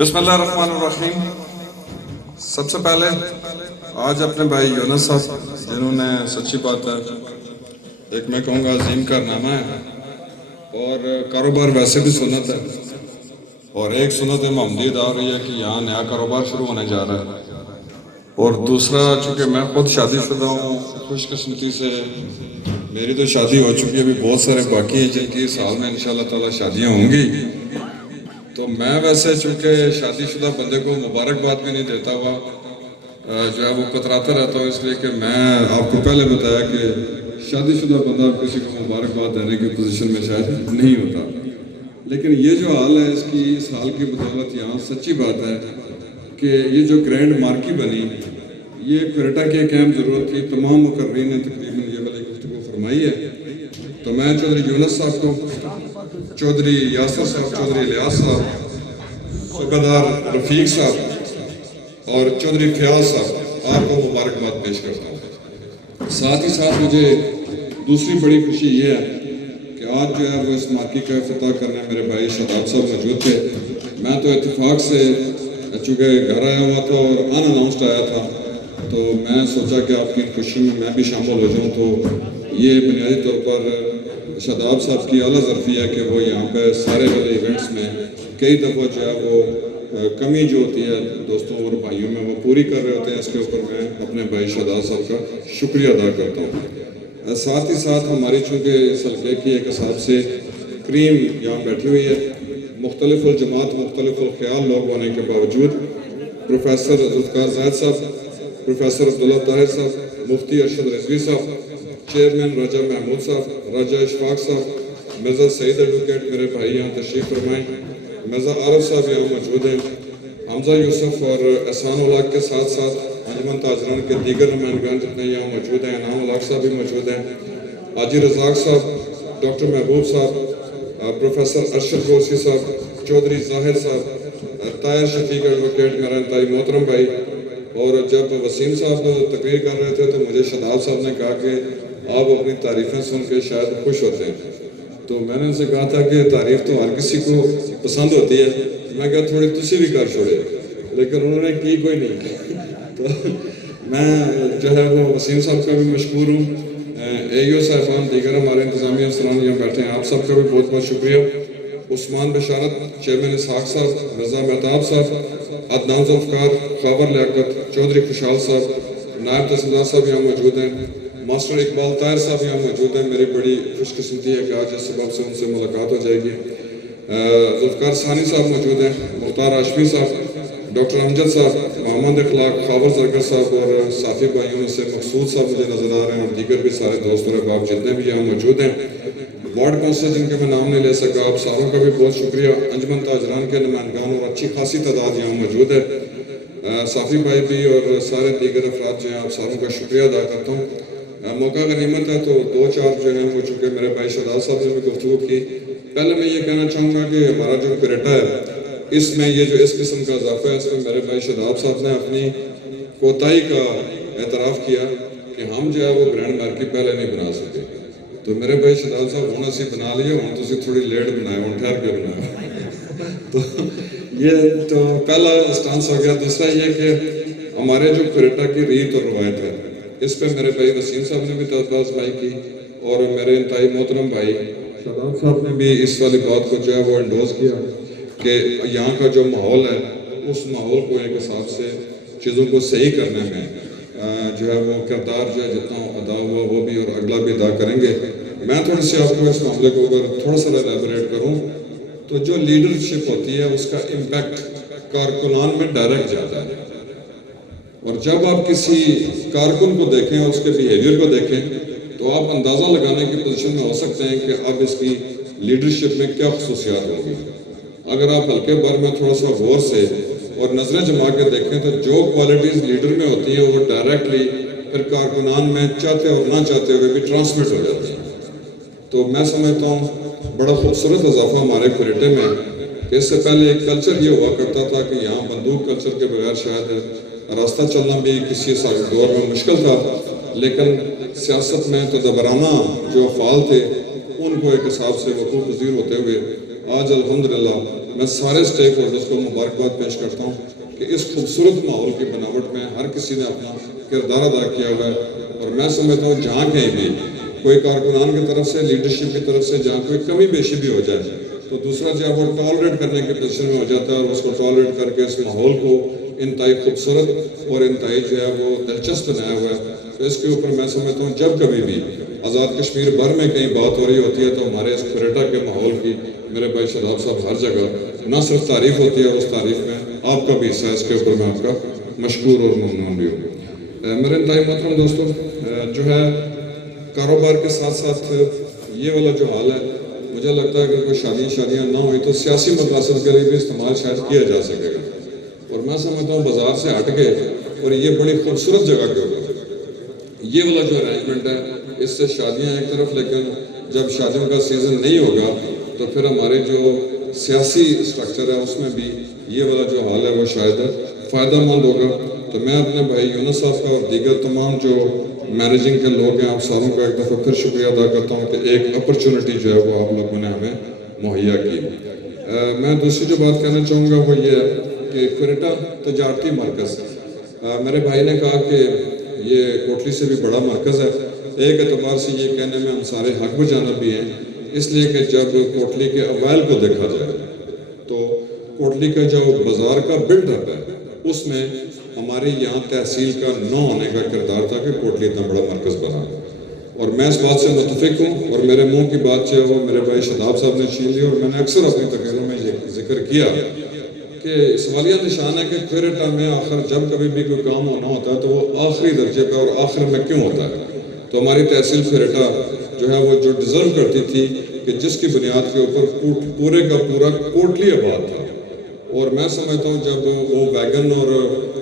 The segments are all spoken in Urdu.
بسم اللہ الرحمن الرحیم۔ سب سے پہلے آج اپنے بھائی یونس صاحب جنہوں نے سچی بات ہے ایک میں کہوں گا عظیم کارنامہ ہے اور کاروبار ویسے بھی سنت ہے اور ایک سنت محمدیت آ رہی ہے کہ یہاں نیا کاروبار شروع ہونے جا رہا ہے اور دوسرا چونکہ میں خود شادی شدہ ہوں، خوش قسمتی سے میری تو شادی ہو چکی ہے، ابھی بہت سارے باقی ہیں جن کی سال میں انشاءاللہ تعالی شادیاں ہوں گی، تو میں ویسے چونکہ شادی شدہ بندے کو مبارکباد بھی نہیں دیتا ہوا جو ہے وہ کتراتا رہتا ہوں، اس لیے کہ میں آپ کو پہلے بتایا کہ شادی شدہ بندہ کسی کو مبارکباد دینے کی پوزیشن میں شاید نہیں ہوتا، لیکن یہ جو حال ہے اس کی اس حال کی بدولت یہاں سچی بات ہے کہ یہ جو گرینڈ مارکی بنی یہ کوئٹہ کی ایک اہم ضرورت تھی۔ تمام مقررین نے تقریباً یہ والی گفتگو فرمائی ہے، تو میں چودھری یونس صاحب کو، چودھری یاسر صاحب، چودھری الیاس صاحب، صوبیدار رفیق صاحب اور چودھری فیاض صاحب آپ کو مبارکباد پیش کرتا ہوں۔ ساتھ ہی ساتھ مجھے دوسری بڑی خوشی یہ ہے کہ آج جو ہے وہ اس مارکی کا افتتاح کرنے میرے بھائی شاداب صاحب موجود تھے۔ میں تو اتفاق سے چونکہ گھر آیا ہوا تھا اور ان اناؤنسڈ آیا تھا تو میں سوچا کہ آپ کی خوشی میں بھی شامل ہو جاؤں، تو یہ بنیادی طور پر شاداب صاحب کی اعلیٰ ظرفی ہے کہ وہ یہاں پہ سارے والے ایونٹس میں کئی دفعہ جو ہے وہ کمی جو ہوتی ہے دوستوں اور بھائیوں میں وہ پوری کر رہے ہوتے ہیں۔ اس کے اوپر میں اپنے بھائی شاداب صاحب کا شکریہ ادا کرتا ہوں۔ ساتھ ہی ساتھ ہماری چونکہ اس حلقے کی ایک حساب سے کریم یہاں بیٹھی ہوئی ہے، مختلف الجماعت مختلف الخیال لوگ ہونے کے باوجود پروفیسر ذوالفقار زاہد صاحب، پروفیسر عبداللہ طاہر صاحب، مفتی ارشد رضوی صاحب، چیئرمین راجہ محمود صاحب، راجہ اشفاق صاحب، مرزا سعید ایڈوکیٹ میرے بھائی یہاں تشریف فرمائیں، مرزا عارف صاحب یہاں موجود ہیں، حمزہ یوسف اور احسان الاق کے ساتھ ساتھ انجمن تاجران کے دیگر نمائندگان جتنے یہاں موجود ہیں، انعام الاق صاحب بھی موجود ہیں، حاجی رزاق صاحب، ڈاکٹر محبوب صاحب، پروفیسر ارشد غوثی صاحب، چودھری ظاہر صاحب، طاہر شفیق ایڈوکیٹ میرا انتہائی محترم بھائی، اور جب وسیم صاحب تقریر کر رہے تھے تو مجھے شاداب صاحب نے کہا کہ آپ اپنی تعریفیں سن کے شاید خوش ہوتے ہیں، تو میں نے ان سے کہا تھا کہ تعریف تو ہر کسی کو پسند ہوتی ہے، میں کہا تھوڑی تسی بھی کر چھوڑے، لیکن انہوں نے کی کوئی نہیں، تو میں جو ہے وہ وسیم صاحب کا بھی مشکور ہوں، ایو صاحبان دیگر ہمارے انتظامیہ افسران یہاں بیٹھے ہیں، آپ سب کا بھی بہت بہت شکریہ۔ عثمان بشارت، چیئرمین اسحاق صاحب، رضا مہتاب صاحب، عدنان ذوالفقار، خاور لیاقت، چودھری خوشحال صاحب، نائب تحصیلدار صاحب یہاں موجود ہیں، ماسٹر اقبال طاہر صاحب یہاں موجود ہیں، میری بڑی خوش قسمتی ہے کہ آج اس سبب سے ان سے ملاقات ہو جائے گی، ذوالفقار ثانی صاحب موجود ہیں، مختار ہاشمی صاحب، ڈاکٹر امجد صاحب، محمد اخلاق، خاور زرگر صاحب اور ساتھی بھائیوں میں سے مقصود صاحب مجھے نظر آ رہے ہیں اور دیگر بھی سارے دوست اور احباب جتنے بھی یہاں موجود ہیں، وارڈ کونسل جن کے میں نام نہیں لے سکا، آپ ساروں کا بھی بہت شکریہ، انجمن تاجران کے نمائندگان اور اچھی خاصی تعداد یہاں موجود ہے، صافی بھائی بھی اور سارے دیگر افراد جو ہیں آپ ساروں کا شکریہ ادا کرتا ہوں۔ موقع غنیمت ہے تو دو چار جو ہیں وہ چونکہ میرے بھائی شاداب صاحب نے بھی گفتگو کی، پہلے میں یہ کہنا چاہوں گا کہ ہمارا جو کوئٹہ ہے اس میں یہ جو اس قسم کا اضافہ ہے اس میں میرے بھائی شاداب صاحب نے اپنی کوتاہی کا اعتراف کیا کہ ہم جو ہے وہ گرینڈ مارکی پہلے نہیں بنا سکتے، تو میرے بھائی شاداب صاحب ہوں اسی بنا لیے، ہوں تو اسی تھوڑی لیٹ بنائے، ہوں ٹھہر کے بنایا، تو یہ تو پہلا سٹانس ہو گیا۔ دوسرا یہ کہ ہمارے جو کوئٹہ کی ریت اور روایت ہے اس پہ میرے بھائی وسیم صاحب نے بھی توجہ آزمائی کی اور میرے انتہائی محترم بھائی شاداب صاحب نے بھی اس والی بات کو جو ہے وہ انڈوز کیا کہ یہاں کا جو ماحول ہے اس ماحول کو ایک حساب سے چیزوں کو صحیح کرنے میں جو ہے وہ کردار جو ہے جتنا ادا ہوا وہ بھی اور اگلا بھی ادا کریں گے۔ میں تھوڑی سی آپ کو اس معاملے کو اگر تھوڑا سا ایلیبوریٹ کروں تو جو لیڈرشپ ہوتی ہے اس کا امپیکٹ کارکنان میں ڈائریکٹ جاتا ہے، اور جب آپ کسی کارکن کو دیکھیں اور اس کے بیہیویئر کو دیکھیں تو آپ اندازہ لگانے کی پوزیشن میں ہو سکتے ہیں کہ اب اس کی لیڈرشپ میں کیا خصوصیات ہوگی۔ اگر آپ ہلکے بھر میں تھوڑا سا غور سے اور نظریں جما کے دیکھیں تو جو کوالٹیز لیڈر میں ہوتی ہیں وہ ڈائریکٹلی پھر کارکنان میں چاہتے اور نہ چاہتے ہوئے بھی ٹرانسمٹ ہو جاتی ہیں، تو میں سمجھتا ہوں بڑا خوبصورت اضافہ ہمارے کوئٹے میں کہ اس سے پہلے ایک کلچر یہ ہوا کرتا تھا کہ یہاں بندوق کلچر کے بغیر شاید راستہ چلنا بھی کسی دور میں مشکل تھا، لیکن سیاست میں تدبرانہ جو افعال تھے ان کو ایک حساب سے وقوع پذیر ہوتے ہوئے آج الحمدللہ میں سارے سٹیک ہولڈرز کو مبارکباد پیش کرتا ہوں کہ اس خوبصورت ماحول کی بناوٹ میں ہر کسی نے اپنا کردار ادا کیا ہوا ہے، اور میں سمجھتا ہوں جہاں کہیں بھی کوئی کارکنان کی طرف سے، لیڈرشپ کی طرف سے جہاں کوئی کمی بیشی بھی ہو جائے تو دوسرا جو ہے وہ ٹالریٹ کرنے کے پوزیشن میں ہو جاتا ہے، اور اس کو ٹالریٹ کر کے اس ماحول کو انتہائی خوبصورت اور انتہائی جو ہے وہ دلچسپ بنایا ہوا ہے۔ تو اس کے اوپر میں سمجھتا ہوں جب کبھی بھی آزاد کشمیر بھر میں کہیں بات ہو رہی ہوتی ہے تو ہمارے اس کوئٹہ کے ماحول کی میرے بھائی شاداب صاحب ہر جگہ نہ صرف تعریف ہوتی ہے، اور اس تعریف میں آپ کا بھی حصہ ہے، اس کے اوپر میں آپ کا مشکور اور ممنون بھی ہوں۔ میرے انتہائی محترم دوستوں، جو ہے کاروبار کے ساتھ ساتھ یہ والا جو حال ہے، مجھے لگتا ہے اگر کوئی شادیاں نہ ہوئی تو سیاسی مقاصد کے لیے بھی استعمال شاید کیا جا سکے گا، اور میں سمجھتا ہوں بازار سے ہٹ کے اور یہ بڑی خوبصورت جگہ کے اوپر یہ والا جو ارینجمنٹ ہے، اس سے شادیاں ایک طرف، لیکن جب شادیوں کا سیزن نہیں ہوگا تو پھر ہمارے جو سیاسی سٹرکچر ہے اس میں بھی یہ والا جو حال ہے وہ شاید فائدہ مند ہوگا۔ تو میں اپنے بھائی یونس صاحب کا اور دیگر تمام جو مینیجنگ کے لوگ ہیں، آپ ساروں کا ایک دفعہ پھر شکریہ ادا کرتا ہوں کہ ایک اپرچونٹی جو ہے وہ آپ لوگوں نے ہمیں مہیا کی۔ میں دوسری جو بات کہنا چاہوں گا وہ یہ ہے کہ کوئٹہ تجارتی مرکز، میرے بھائی نے کہا کہ یہ کوٹلی سے بھی بڑا مرکز ہے۔ ایک اعتبار سے یہ کہنے میں ہم سارے حق بجانب بھی ہیں، اس لیے کہ جب کوٹلی کے اوائل کو دیکھا جائے تو کوٹلی کا جو بازار کا بلڈ اپ ہے اس میں ہماری یہاں تحصیل کا نہ ہونے کا کردار تھا کہ کوٹلی اتنا بڑا مرکز بنا، اور میں اس بات سے متفق ہوں، اور میرے منہ کی بات جو ہے وہ میرے بھائی شاداب صاحب نے چھین لی، اور میں نے اکثر اپنی تقریروں میں یہ ذکر کیا کہ سوالیہ نشان ہے کہ کوئٹہ میں آخر جب کبھی بھی کوئی کام ہونا ہوتا ہے تو وہ آخری درجے پہ اور آخر میں کیوں ہوتا ہے؟ تو ہماری تحصیل کوئٹہ جو ہے وہ جو ڈیزرو کرتی تھی کہ جس کی بنیاد کے اوپر پورے کا پورا کوٹلی آباد تھا، اور میں سمجھتا ہوں جب وہ ویگن اور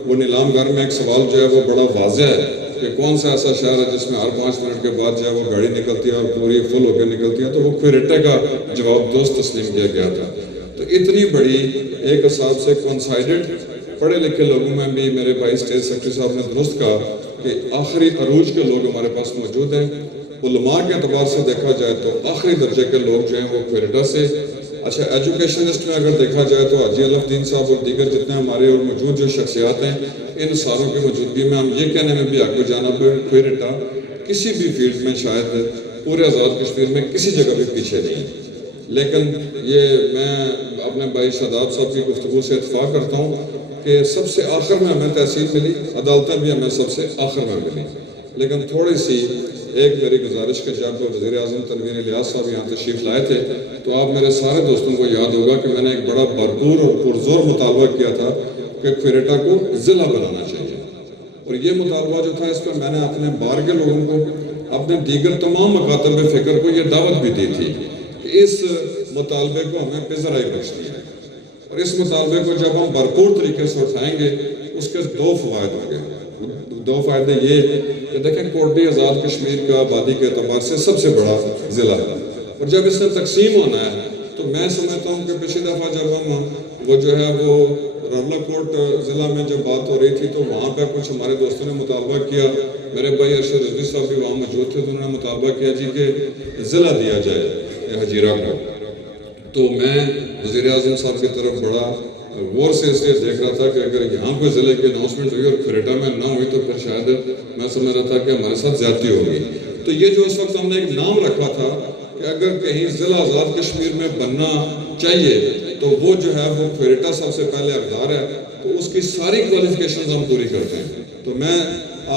وہ نیلام گھر میں ایک سوال جو ہے وہ بڑا واضح ہے کہ کون سا ایسا شہر ہے جس میں ہر 5 منٹ کے بعد جو ہے وہ گاڑی نکلتی ہے اور پوری فل ہو کے نکلتی ہے، تو وہ کوئٹہ کا جواب دوست تسلیم کیا گیا تھا۔ تو اتنی بڑی ایک حساب سے کونسائیڈڈ پڑھے لکھے لوگوں میں بھی میرے بھائی اسٹیٹ سیکرٹری صاحب نے درست کہا کہ آخری عروج کے لوگ ہمارے پاس موجود ہیں۔ علماء کے اعتبار سے دیکھا جائے تو آخری درجے کے لوگ جو ہیں وہ کوئٹہ سے، اچھا ایجوکیشنسٹ میں اگر دیکھا جائے تو حاجی الف الدین صاحب اور دیگر جتنے ہمارے اور موجود جو شخصیات ہیں، ان ساروں کی موجودگی میں ہم یہ کہنے میں بھی حق جانب کوئٹہ کسی بھی فیلڈ میں شاید پورے آزاد کشمیر میں کسی جگہ بھی پیچھے نہیں ہے۔ لیکن یہ میں اپنے بھائی شاداب صاحب کی گفتگو سے اتفاق کرتا ہوں کہ سب سے آخر میں ہمیں تحصیل ملی، عدالتیں بھی ہمیں سب سے آخر میں ملی، لیکن تھوڑی سی ایک میری گزارش کہ جب وزیر اعظم تنویر الیاس صاحب یہاں تشریف لائے تھے تو آپ میرے سارے دوستوں کو یاد ہوگا کہ میں نے ایک بڑا بھرپور اور پرزور مطالبہ کیا تھا کہ کوئٹہ کو ضلع بنانا چاہیے، اور یہ مطالبہ جو تھا اس پر میں نے اپنے بار کے لوگوں کو، اپنے دیگر تمام مکاتب فکر کو یہ دعوت بھی دی تھی کہ اس مطالبے کو ہمیں پذیرائی بخشنی ہے، اور اس مطالبے کو جب ہم بھرپور طریقے سے اٹھائیں گے اس کے 2 فوائد ہوں گے۔ 2 فائدے یہ کہ دیکھیں کوٹلی آزاد کشمیر کا آبادی کے اعتبار سے سب سے بڑا ضلع ہے، اور جب اس میں تقسیم ہونا ہے تو میں سمجھتا ہوں کہ پچھلی دفعہ جب ہم وہ جو ہے وہ راولہ کوٹ ضلع میں جب بات ہو رہی تھی تو وہاں پہ کچھ ہمارے دوستوں نے مطالبہ کیا، میرے بھائی ارشد رضوی صاحب بھی وہاں موجود تھے، تو انہوں نے مطالبہ کیا جی کہ ضلع دیا جائے حجیرہ کو۔ تو میں وزیر اعظم صاحب کی طرف بڑا غور سے اس لیے دیکھ رہا تھا کہ اگر یہاں کوئی ضلع کی اناؤنسمنٹ ہوئی اور کوئٹہ میں نہ ہوئی تو پھر شاید میں سمجھ رہا تھا کہ ہمارے ساتھ زیادتی ہوگی۔ تو یہ جو اس وقت ہم نے ایک نام رکھا تھا کہ اگر کہیں ضلع آزاد کشمیر میں بننا چاہیے تو وہ جو ہے وہ کوئٹہ سب سے پہلے حقدار ہے، تو اس کی ساری کوالیفیکیشنز ہم پوری کرتے ہیں۔ تو میں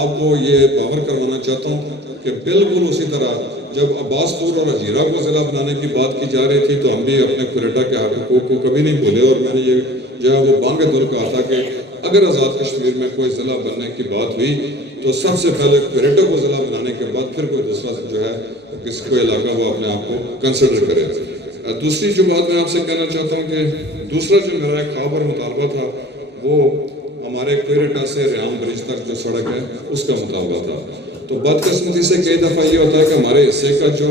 آپ کو یہ باور کروانا چاہتا ہوں کہ بالکل اسی طرح جب عباس پور اور حجیرہ کو ضلع بنانے کی بات کی جا رہی تھی تو ہم بھی اپنے کوئٹہ کے حقوق کو کبھی نہیں بھولے، اور میں نے یہ جو ہے وہ بانگ دل کہا تھا کہ اگر آزاد کشمیر میں کوئی ضلع بننے کی بات ہوئی تو سب سے پہلے کوئٹہ کو ضلع بنانے کے بعد پھر کوئی دوسرا جو ہے کسی کوئی علاقہ وہ اپنے آپ کو کنسیڈر کرے۔ دوسری جو بات میں آپ سے کہنا چاہتا ہوں کہ دوسرا جو میرا ایک خواب اور مطالبہ تھا وہ ہمارے کوئٹہ سے ریام برج تک جو سڑک ہے اس کا مطالبہ تھا۔ تو بدقسمتی سے کئی دفعہ یہ ہوتا ہے کہ ہمارے حصے کا جو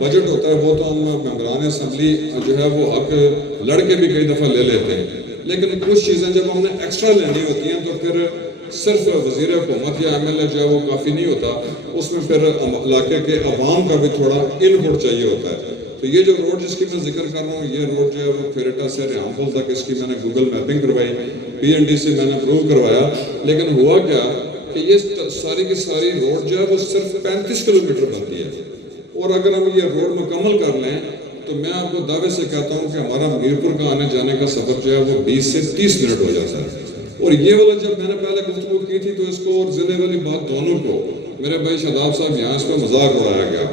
بجٹ ہوتا ہے وہ تو ہم ممبران اسمبلی جو ہے وہ حق لڑ کے بھی کئی دفعہ لے لیتے ہیں، لیکن کچھ چیزیں جب ہم نے ایکسٹرا لینی ہوتی ہیں تو پھر صرف وزیر حکومت یا ایم ایل اے جو ہے وہ کافی نہیں ہوتا، اس میں پھر علاقے کے عوام کا بھی تھوڑا ان پٹ چاہیے ہوتا ہے۔ تو یہ جو روڈ جس کی میں ذکر کر رہا ہوں، یہ روڈ جو ہے وہ کھیرٹا سے ریحان پل تک اس کی میں نے گوگل میپنگ کروائی، پی این ڈی سے میں نے اپروو کروایا، لیکن ہوا کیا کہ یہ ساری کی ساری روڈ جو ہے وہ صرف 35 کلومیٹر بنتی ہے، اور اگر ہم یہ روڈ مکمل کر لیں تو میں آپ کو دعوے سے کہتا ہوں کہ ہمارا میرپور کا آنے جانے کا سفر جو ہے وہ 20 سے 30 منٹ ہو جاتا ہے۔ اور یہ والا جب میں نے پہلے گفتگو کی تھی تو اس کو اور ضلع والی بات دونوں کو میرے بھائی شاداب صاحب یہاں اس پہ مذاق اڑایا گیا،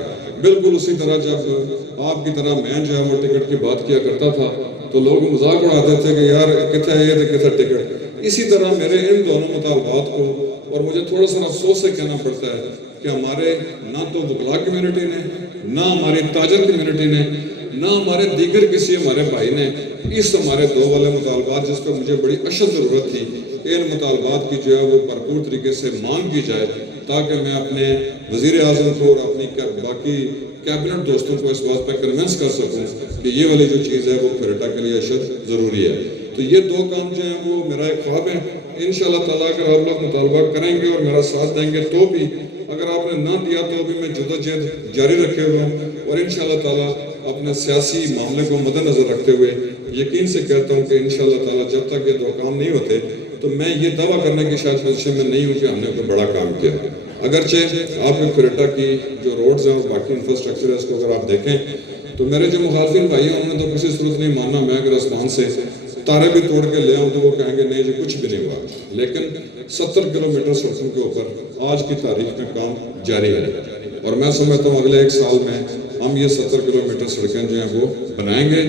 بالکل اسی طرح جب آپ کی طرح میں جو ہے وہ ٹکٹ کی بات کیا کرتا تھا تو لوگ مذاق اڑاتے تھے کہ یار کتنا ہے یہ کتنا ٹکٹ۔ اسی طرح میرے ان دونوں مطالبات کو، اور مجھے تھوڑا سا افسوس سے کہنا پڑتا ہے کہ ہمارے نہ تو وکلا کمیونٹی نے، نہ ہماری تاجر کمیونٹی نے، نہ ہمارے دیگر کسی ہمارے بھائی نے اس ہمارے دو والے مطالبات جس پر مجھے بڑی اشد ضرورت تھی کہ ان مطالبات کی جو ہے وہ بھرپور طریقے سے مانگ کی جائے تاکہ میں اپنے وزیر اعظم کو اور اپنی باقی کیبنٹ دوستوں کو اس بات پہ کنونس کر سکوں کہ یہ والی جو چیز ہے وہ کھیرٹا کے لیے اشد ضروری ہے۔ تو یہ دو کام جو ہیں وہ میرا ایک خواب ہے، انشاءاللہ تعالیٰ اگر آپ لوگ مطالبہ کریں گے اور میرا ساتھ دیں گے تو بھی، اگر آپ نے نہ دیا تو بھی میں جدوجہد جاری رکھے ہوا ہوں، اور انشاءاللہ تعالیٰ اپنے سیاسی معاملے کو مد نظر رکھتے ہوئے یقین سے کہتا ہوں کہ انشاءاللہ تعالیٰ جب تک یہ دو کام نہیں ہوتے تو میں یہ دعویٰ کرنے کی شاید پوزیشن میں نہیں ہوں کہ ہم نے کوئی بڑا کام کیا۔ اگرچہ آپ کے کھیرٹا کی جو روڈز ہیں اور باقی انفراسٹرکچر ہے اس کو اگر آپ دیکھیں تو میرے جو مخالفین بھائی ہیں انہوں نے تو کسی صورت نہیں ماننا میں اگر آسمان سے تارے بھی توڑ کے لے آؤں تو وہ کہیں گے نہیں یہ کچھ بھی نہیں ہوا، لیکن 70 کلومیٹر سڑکوں کے اوپر آج کی تاریخ میں کام جاری ہے، اور میں سمجھتا ہوں اگلے ایک سال میں ہم یہ 70 کلومیٹر سڑکیں جو ہیں وہ بنائیں گے،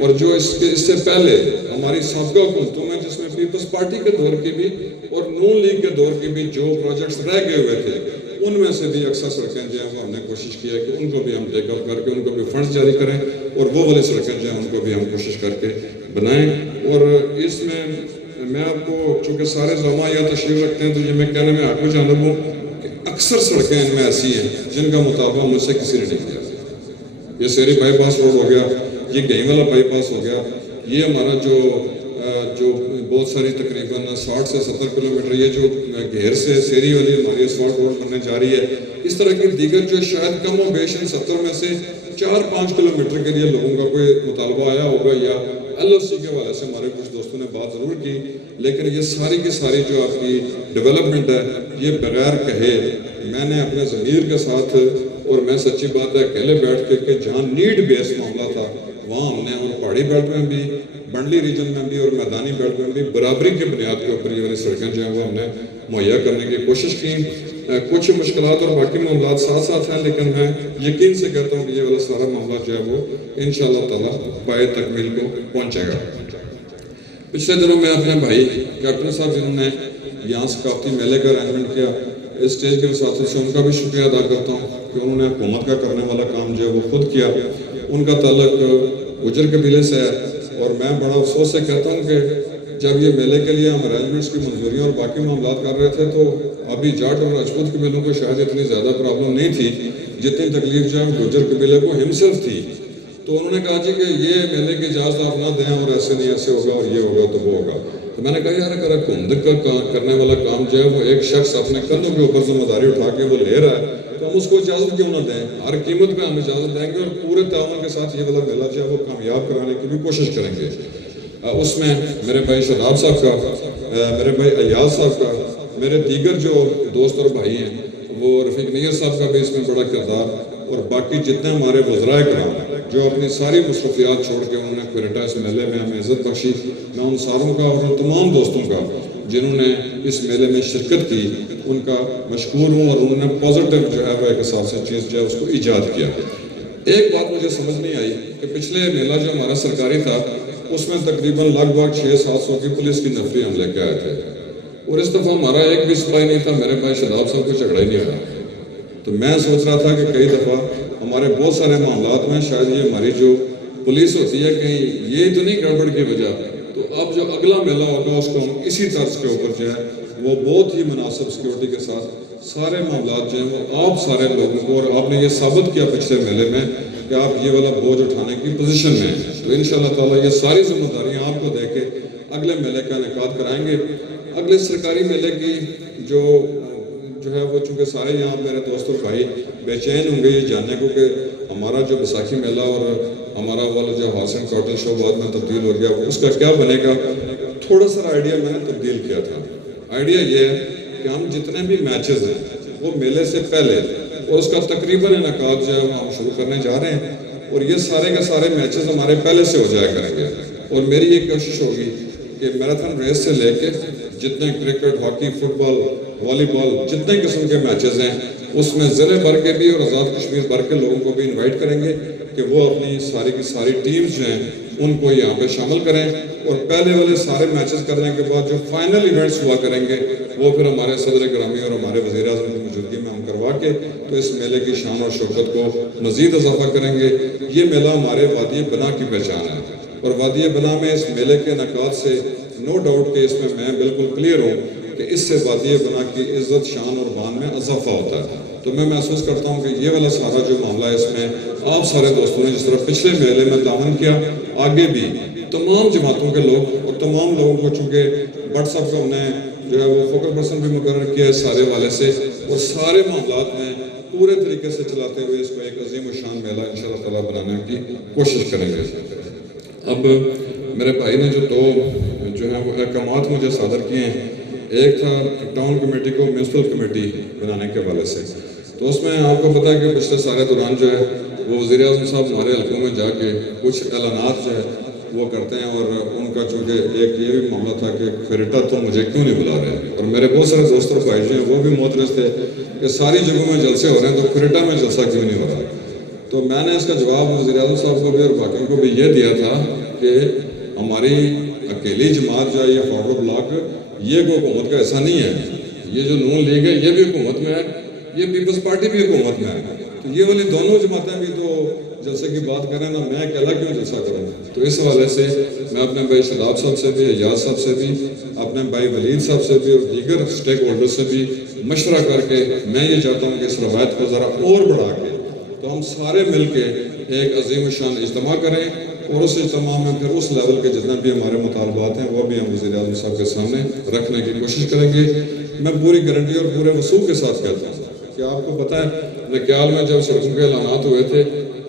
اور جو اس سے پہلے ہماری سابقہ حکومتوں میں جس میں پیپلز پارٹی کے دور کی بھی اور نون لیگ کے دور کی بھی جو پروجیکٹس رہ گئے ہوئے تھے ان میں سے بھی اکثر سڑکیں جو ہیں وہ ہم نے کوشش کی ہے کہ ان کو بھی ہم ٹیک اپ کر کے ان کو بھی فنڈز جاری کریں اور وہ والے سڑکیں جو ہیں ان کو بھی ہم کوشش کر کے بنائیں۔ اور اس میں آپ کو چونکہ سارے زعما یا تشریف رکھتے ہیں تو یہ میں کہنے میں آپ کو جانب ہوں کہ اکثر سڑکیں ان میں ایسی ہیں جن کا مطالبہ مجھ سے کسی نے نہیں کیا۔ یہ سیری بائی پاس روڈ ہو گیا، یہ گئی والا بائی پاس ہو گیا، یہ ہمارا جو بہت ساری تقریباً 60 سے 70 کلومیٹر یہ جو گھیر سے سیری والی ہماری اسفالٹ روڈ بننے جا رہی ہے، اس طرح کی دیگر جو شاید کم و بیش 70 میں سے 4-5 کلومیٹر کے لیے لوگوں کا کوئی مطالبہ آیا ہوگا یا ایل او سی کے حوالے سے ہمارے کچھ دوستوں نے بات ضرور کی، لیکن یہ ساری کی ساری جو آپ کی ڈیولپمنٹ ہے یہ بغیر کہے میں نے اپنے ضمیر کے ساتھ، اور میں سچی بات ہے اکیلے بیٹھ کے کہ جہاں نیڈ بیس معاملہ تھا وہاں ہم نے اور پہاڑی بیلٹ میں بھی، بنڈلی ریجن میں بھی اور میدانی بیلٹ میں بھی برابری کے بنیاد کے اوپر یہ والی سڑکیں جو ہیں وہ ہم نے مہیا کرنے کی کوشش کی۔ کچھ مشکلات اور باقی معاملات ساتھ ساتھ ہیں، لیکن میں یقین سے کہتا ہوں کہ یہ والا سارا معاملہ جو ہے وہ انشاءاللہ تعالیٰ پائے تکمیل کو پہنچے گا۔ پچھلے دنوں میں اپنے بھائی کیپٹن صاحب جنہوں نے یہاں ثقافتی میلے کا ارینجمنٹ کیا، اس اسٹیج کے ساتھی سے ان کا بھی شکریہ ادا کرتا ہوں کہ انہوں نے حکومت کا کرنے والا کام جو ہے وہ خود کیا۔ ان کا تعلق گجر قبیلے سے ہے، اور میں بڑا افسوس سے کہتا ہوں کہ جب یہ میلے کے لیے ہم ارینجمنٹس کی منظوریاں اور باقی معاملات کر رہے تھے تو ابھی جاٹ اور راجپوت قبیلوں کو شاید اتنی زیادہ پرابلم نہیں تھی جتنی تکلیف جو ہے گجر قبیلے کو ہمسلف تھی۔ تو انہوں نے کہا جی کہ یہ میلے کی اجازت آپ نہ دیں اور ایسے نہیں ایسے ہوگا اور یہ ہوگا تو وہ ہوگا۔ تو میں نے کہا یار اگر حکومت کا کرنے والا کام جو ہے وہ ایک شخص اپنے کندھوں کے اوپر ذمہ داری اٹھا کے وہ لے رہا ہے تو ہم اس کو اجازت کیوں نہ دیں، ہر قیمت پہ ہم اجازت دیں گے اور پورے تعاون کے ساتھ یہ والا میلہ جو ہے وہ کامیاب کرانے کی بھی کوشش کریں گے۔ اس میں میرے بھائی شاداب صاحب کا، میرے بھائی ایاز صاحب کا، میرے دیگر جو دوست اور بھائی ہیں وہ رفیق نیر صاحب کا بھی اس میں بڑا کردار، اور باقی جتنے ہمارے وزراء کرام جو اپنی ساری مصروفیات چھوڑ کے انہوں نے کھیرٹا اس میلے میں ہمیں عزت بخشی، میں ان ساروں کا اور ان تمام دوستوں کا جنہوں نے اس میلے میں شرکت کی ان کا مشکور ہوں، اور انہوں نے پازیٹیو جو ہے وہ ایک حساب سے چیز جو ہے اس کو ایجاد کیا۔ ایک بات مجھے سمجھ نہیں آئی کہ پچھلے میلہ جو ہمارا سرکاری تھا اس میں تقریباً لگ بھگ 600-700 کی پولیس کی نفری ہم لے کے آئے تھے، اور اس دفعہ ہمارا ایک بھی سپاہی نہیں تھا، میرے بھائی شاداب صاحب کو جھگڑا ہی نہیں آیا۔ تو میں سوچ رہا تھا کہ کئی دفعہ ہمارے بہت سارے معاملات میں شاید یہ ہماری جو پولیس ہوتی ہے کہیں یہ تو نہیں گڑبڑ کی وجہ، تو اب جو اگلا میلہ ہوگا اس کو ہم اسی طرز کے اوپر جو ہے وہ بہت ہی مناسب سیکیورٹی کے ساتھ سارے معاملات جو ہیں وہ آپ سارے لوگوں کو، اور آپ نے یہ ثابت کیا پچھلے میلے میں کہ آپ یہ والا بوجھ اٹھانے کی پوزیشن میں ہیں، تو انشاءاللہ تعالیٰ یہ ساری ذمہ داریاں آپ کو دے کے اگلے میلے کا انعقاد کرائیں گے۔ اگلے سرکاری میلے کی جو ہے وہ چونکہ سارے یہاں میرے دوست اور بھائی بے چین ہوں گے یہ جاننے کو کہ ہمارا جو بیساکھی میلہ اور ہمارا والا جو ہاسن کاٹن شو بعد میں تبدیل ہو گیا، اس کا کیا بنے گا؟ تھوڑا سا آئیڈیا میں نے تبدیل کیا تھا۔ آئیڈیا یہ ہے کہ ہم جتنے بھی میچز ہیں وہ میلے سے پہلے اور اس کا تقریباً انعقاد جو ہے وہ ہم شروع کرنے جا رہے ہیں، اور یہ سارے کے سارے میچز ہمارے پہلے سے ہو جایا کریں گے۔ اور میری یہ کوشش ہوگی کہ میراتھن ریس سے لے کے جتنے کرکٹ، ہاکی، فٹ بال، والی بال، جتنے قسم کے میچز ہیں اس میں ضلع بھر کے بھی اور آزاد کشمیر بھر کے لوگوں کو بھی انوائٹ کریں گے کہ وہ اپنی ساری کی ساری ٹیمز جو ہیں ان کو یہاں پہ شامل کریں، اور پہلے والے سارے میچز کرنے کے بعد جو فائنل ایونٹس ہوا کریں گے وہ پھر ہمارے صدر گرامی اور ہمارے وزیر اعظم کی موجودگی میں ہم کروا کے تو اس میلے کی شان اور شوکت کو مزید اضافہ کریں گے۔ یہ میلہ ہمارے وادی بنا کی پہچان ہے، اور وادی بنا میں اس میلے کے انعقاد سے نو ڈاؤٹ کہ اس میں بالکل کلیئر ہوں کہ اس سے وادی بنا کی عزت، شان اور بان میں اضافہ ہوتا ہے۔ تو میں محسوس کرتا ہوں کہ یہ والا سارا جو معاملہ ہے اس میں آپ سارے دوستوں نے جس طرح پچھلے میلے میں تعاون کیا، آگے بھی تمام جماعتوں کے لوگ اور تمام لوگوں کو، چونکہ بٹ صاحب کو ہم نے جو ہے وہ فوکل پرسن بھی مقرر کیا ہے سارے والے سے، اور سارے معاملات میں پورے طریقے سے چلاتے ہوئے اس کو ایک عظیم و شان میلہ انشاءاللہ تعالیٰ بنانے کی کوشش کریں گے۔ اب میرے بھائی نے جو ہیں وہ احکامات مجھے صادر کیے ہیں، ایک تھا ٹاؤن کمیٹی کو میونسپل کمیٹی بنانے کے حوالے سے، تو اس میں آپ کو پتا ہے کہ پچھلے سارے دوران جو ہے وہ وزیر اعظم صاحب ہمارے حلقوں میں جا کے کچھ اعلانات جو ہے وہ کرتے ہیں، اور ان کا چونکہ ایک یہ بھی معاملہ تھا کہ کھریٹا تو مجھے کیوں نہیں بلا رہے، اور میرے بہت سارے دوست اور بھائی جو ہیں وہ بھی معترض تھے کہ ساری جگہوں میں جلسے ہو رہے ہیں تو کھریٹا میں جلسہ کیوں نہیں ہو رہا۔ تو میں نے اس کا جواب وزیر اعظم صاحب کو بھی اور باقیوں کو بھی یہ دیا تھا کہ ہماری اکیلی جماعت جو ہے یہ فارورڈ بلاک یہ کوئی حکومت کا ایسا نہیں ہے، یہ جو نون لیگ ہے یہ بھی حکومت میں ہے، یہ پیپلز پارٹی بھی حکومت میں ہے، تو یہ والی دونوں جماعتیں بھی تو جلسے کی بات کریں نا، میں اکیلا کیوں جلسہ کروں۔ تو اس حوالے سے میں اپنے بھائی شاداب صاحب سے بھی، ایاز صاحب سے بھی، اپنے بھائی ولید صاحب سے بھی اور دیگر سٹیک ہولڈر سے بھی مشورہ کر کے میں یہ چاہتا ہوں کہ اس روایت کو ذرا اور بڑھا کے تو ہم سارے مل کے ایک عظیم شان اجتماع کریں، اور اس اجتماع میں پھر اس لیول کے جتنے بھی ہمارے مطالبات ہیں وہ بھی ہم وزیر اعظم صاحب کے سامنے رکھنے کی کوشش کریں گے۔ میں پوری گارنٹی اور پورے وثوق کے ساتھ کہتا ہوں کہ آپ کو پتہ ہے نکیال میں جب سڑکوں کے اعلانات ہوئے تھے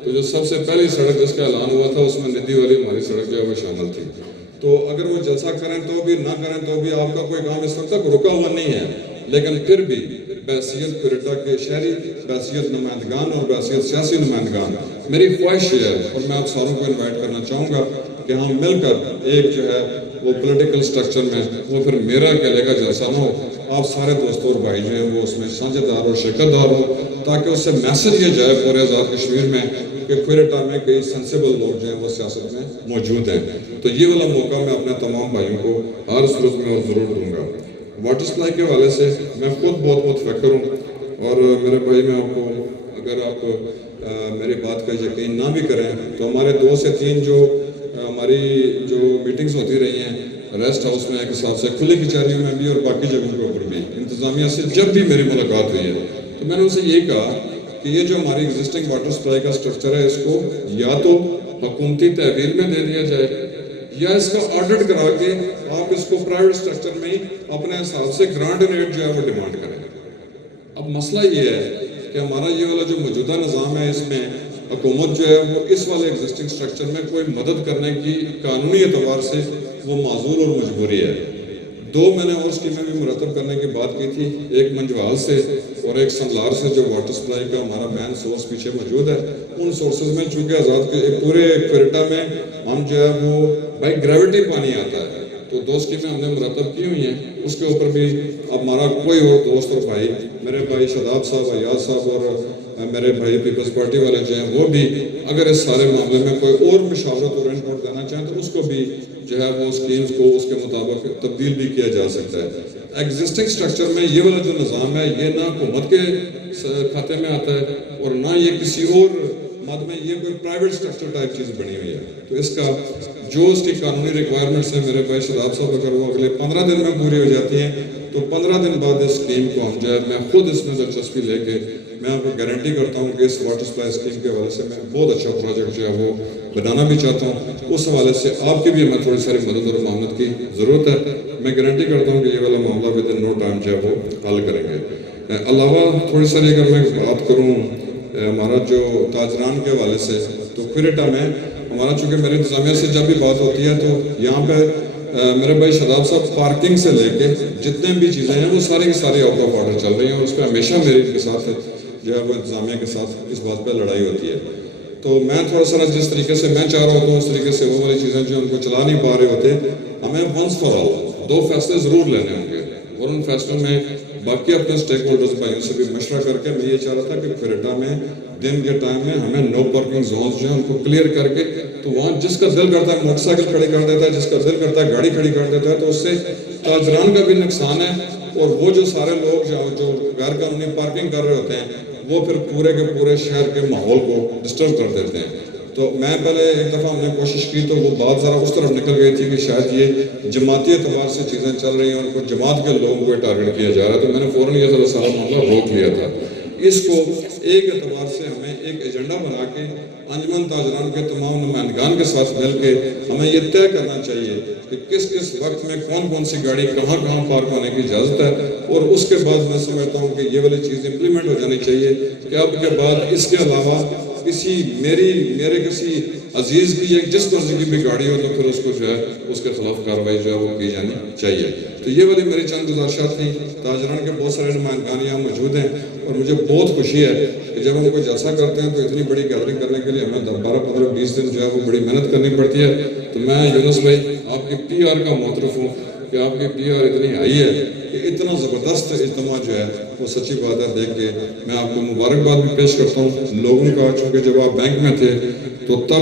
تو جو سب سے پہلی سڑک جس کا اعلان ہوا تھا اس میں ندی والی ہماری سڑک جو ہے وہ شامل تھی۔ تو اگر وہ جلسہ کریں تو بھی نہ کریں تو بھی آپ کا کوئی کام اس وقت تک رکا ہوا نہیں ہے، لیکن پھر بھی بحیثیت کھریٹا کے شہری، بحیثیت نمائندگان اور بحیثیت سیاسی نمائندگان میری خواہش یہ ہے، اور میں آپ ساروں کو انوائٹ کرنا چاہوں گا کہ ہم مل کر ایک جو ہے وہ پولیٹیکل سٹرکچر میں وہ پھر میرا اکیلے کا جلسہ نہ ہو، آپ سارے دوست اور بھائی جو ہیں وہ اس میں سانجھے دار اور شرکت دار ہو، تاکہ اس سے میسج یہ جائے پورے آزاد کشمیر میں کہ کھریٹا میں کئی سینسیبل لوگ جو ہیں وہ سیاست میں موجود ہیں۔ تو یہ والا موقع میں اپنے تمام بھائیوں کو ہر صورت میں اور ضرور دوں گا۔ واٹر سپلائی کے حوالے سے میں خود بہت متفکر ہوں، اور میرے بھائی میں آپ کو اگر آپ میری بات کا یقین نہ بھی کریں تو ہمارے 2 سے 3 جو ہماری جو میٹنگز ہوتی رہی ہیں ریسٹ ہاؤس میں ایک حساب سے، کھلی کچہریوں میں بھی اور باقی جگہوں کے اوپر بھی، انتظامیہ سے جب بھی میری ملاقات ہوئی ہے تو میں نے ان سے یہی کہا کہ یہ جو ہماری ایگزسٹنگ واٹر سپلائی کا سٹرکچر ہے اس کو یا تو حکومتی تحویل میں دے دیا جائے یا اس کا آڈٹ کرا کے آپ اس کو پرائیویٹ سٹرکچر میں ہی اپنے حساب سے گرانٹ ریٹ جو ہے وہ ڈیمانڈ کریں۔ اب مسئلہ یہ ہے کہ ہمارا یہ والا جو موجودہ نظام ہے اس میں حکومت جو ہے وہ اس والے ایگزسٹنگ سٹرکچر میں کوئی مدد کرنے کی قانونی اعتبار سے وہ معذور اور مجبوری ہے۔ 2 میں نے اور اسکیمیں بھی مرتب کرنے کی بات کی تھی، ایک منجوال سے اور ایک سنلار سے جو واٹر سپلائی کا ہمارا مین سورس پیچھے موجود ہے، ان سورسز میں چونکہ آزاد کے پورے کھریٹا میں ہم جو ہے وہ بائی گریوٹی پانی آتا ہے، تو 2 اسکیمیں ہم نے مرتب کی ہوئی ہیں، اس کے اوپر بھی اب ہمارا کوئی اور دوست اور بھائی، میرے بھائی شاداب صاحب، ایاز صاحب اور میرے بھائی پیپلز پارٹی والے جو ہیں وہ بھی اگر اس سارے معاملے میں کوئی اور مشاورت اور انپوٹ دینا چاہیں تو اس کو بھی جو ہے وہ اسکیمز کو اس کے مطابق تبدیل بھی کیا جا سکتا ہے۔ ایگزسٹنگ سٹرکچر میں یہ والا جو نظام ہے یہ نہ حکومت کے کھاتے میں آتا ہے اور نہ یہ کسی اور مد میں یہ کوئی پرائیویٹ سٹرکچر ٹائپ چیز بنی ہوئی ہے، تو اس کا جو اس کی قانونی ریکوائرمنٹس ہیں میرے بھائی شاداب صاحب اگر وہ اگلے 15 دن میں پوری ہو جاتی ہیں تو 15 دن بعد اس اسکیم کو ہم جو ہے میں خود اس میں دلچسپی لے کے میں آپ کو گارنٹی کرتا ہوں کہ اس واٹر سپلائی اسکیم کے حوالے سے میں بہت اچھا پروجیکٹ جو ہے وہ بنانا بھی چاہتا ہوں، اس حوالے سے آپ کی بھی ہمیں تھوڑی ساری مدد اور معاونت کی ضرورت ہے۔ میں گارنٹی کرتا ہوں کہ یہ والا معاملہ ود ان نو ٹائم جو ہے وہ حل کریں گے۔ علاوہ تھوڑی ساری اگر میں بات کروں ہمارا جو تاجران کے حوالے سے تو کوئٹہ میں ہمارا چونکہ میری انتظامیہ سے جب بھی بات ہوتی ہے تو یہاں پہ میرے بھائی شاداب صاحب پارکنگ سے لے کے جتنے بھی چیزیں ہیں وہ ساری کی ساری آؤٹ آف آرڈر چل رہی ہیں اور اس پہ ہمیشہ میری ان کے ساتھ جو ہے وہ انتظامیہ کے ساتھ اس بات پہ لڑائی ہوتی ہے. تو میں تھوڑا سا جس طریقے سے میں چاہ رہا ہوتا ہوں اس طریقے سے وہ والی چیزیں جو ان کو چلا نہیں پا رہے ہوتے, ہمیں ونس فار آل 2 فیصلے ضرور لینے ہوں گے اور ان فیصلوں میں باقی اپنے سٹیک ہولڈرز بھائیوں سے بھی مشورہ کر کے میں یہ چاہ رہا تھا کہ کوئٹہ میں دن کے ٹائم میں ہمیں نو پارکنگ زونز جو ہیں ان کو کلیئر کر کے تو وہاں جس کا دل کرتا ہے موٹر سائیکل کھڑی کر دیتا ہے, جس کا دل کرتا ہے گاڑی کھڑی کر دیتا ہے, تو اس سے تاجران کا بھی نقصان ہے اور وہ جو سارے لوگ جو غیر قانونی پارکنگ کر رہے ہوتے ہیں وہ پھر پورے کے پورے شہر کے ماحول کو ڈسٹرب کر دیتے ہیں. تو میں پہلے ایک دفعہ ہم نے کوشش کی تو وہ بات ذرا اس طرف نکل گئی تھی کہ شاید یہ جماعتی اعتبار سے چیزیں چل رہی ہیں اور کچھ جماعت کے لوگوں کو ٹارگٹ کیا جا رہا ہے, تو میں نے فوراً یہ ذرا سارا معاملہ روک لیا تھا. اس کو ایک اعتبار سے ہمیں ایک ایجنڈا بنا کے انجمن تاجران کے تمام نمائندگان کے ساتھ مل کے ہمیں یہ طے کرنا چاہیے کہ کس کس وقت میں کون کون سی گاڑی کہاں کہاں پارک ہونے کی اجازت ہے, اور اس کے بعد میں سمجھتا ہوں کہ یہ والی چیز امپلیمنٹ ہو جانی چاہیے کہ اب کے بعد اس کے علاوہ کسی میرے کسی عزیز کی ایک جس مرضی کی بھی گاڑی ہو تو پھر اس کو جو ہے اس کے خلاف کارروائی جو ہے وہ کی جانی چاہیے. تو یہ والی میری چند گزارشات تھیں. تاجران کے بہت سارے نمائندگان یہاں موجود ہیں اور مجھے بہت خوشی ہے کہ جب ہم کوئی جلسہ کرتے ہیں تو اتنی بڑی گیدرنگ کرنے کے لیے ہمیں 12, 15, 20 دن جو ہے وہ بڑی محنت کرنی پڑتی ہے. تو میں یونس بھائی آپ کی پی آر کا معترف ہوں کہ آپ کی پی آر اتنی ہائی ہے کہ اتنا زبردست اجتماع جو ہے وہ سچی بات ہے. دیکھ کے میں آپ کو مبارکباد بھی پیش کرتا ہوں لوگوں کا, چونکہ جب آپ بینک میں تھے تو تب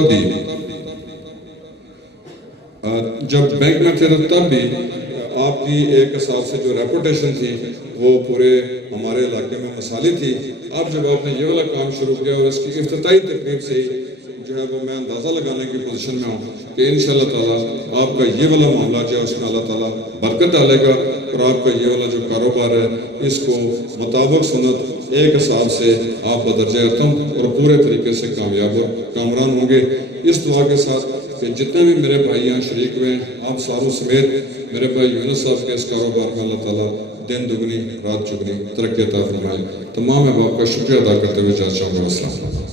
بھی آپ کی ایک حساب سے جو ریپوٹیشن تھی وہ پورے ہمارے علاقے میں مثالی تھی. اب جب آپ نے یہ والا کام شروع کیا اور اس کی افتتاحی تقریب سے ہی جو ہے وہ میں اندازہ لگانے کی پوزیشن میں ہوں کہ انشاءاللہ تعالیٰ آپ کا یہ والا معاملہ جو ہے اس میں اللہ تعالیٰ برکت ڈالے گا اور آپ کا یہ والا جو کاروبار ہے اس کو مطابق سنت ایک حساب سے آپ بدرجہ ختم اور پورے طریقے سے کامیاب اور کامران ہوں گے. اس دعا کے ساتھ کہ جتنے بھی میرے بھائی یہاں شریک ہوئے ہیں آپ ساروں سمیت میرے بھائی یونس صاحب کے اس کاروبار میں اللہ تعالیٰ دن دگنی رات چگنی ترقی عطا فرمائے. تمام احباب کا شکریہ ادا کرتے ہوئے چاہتا ہوں. السلام علیکم.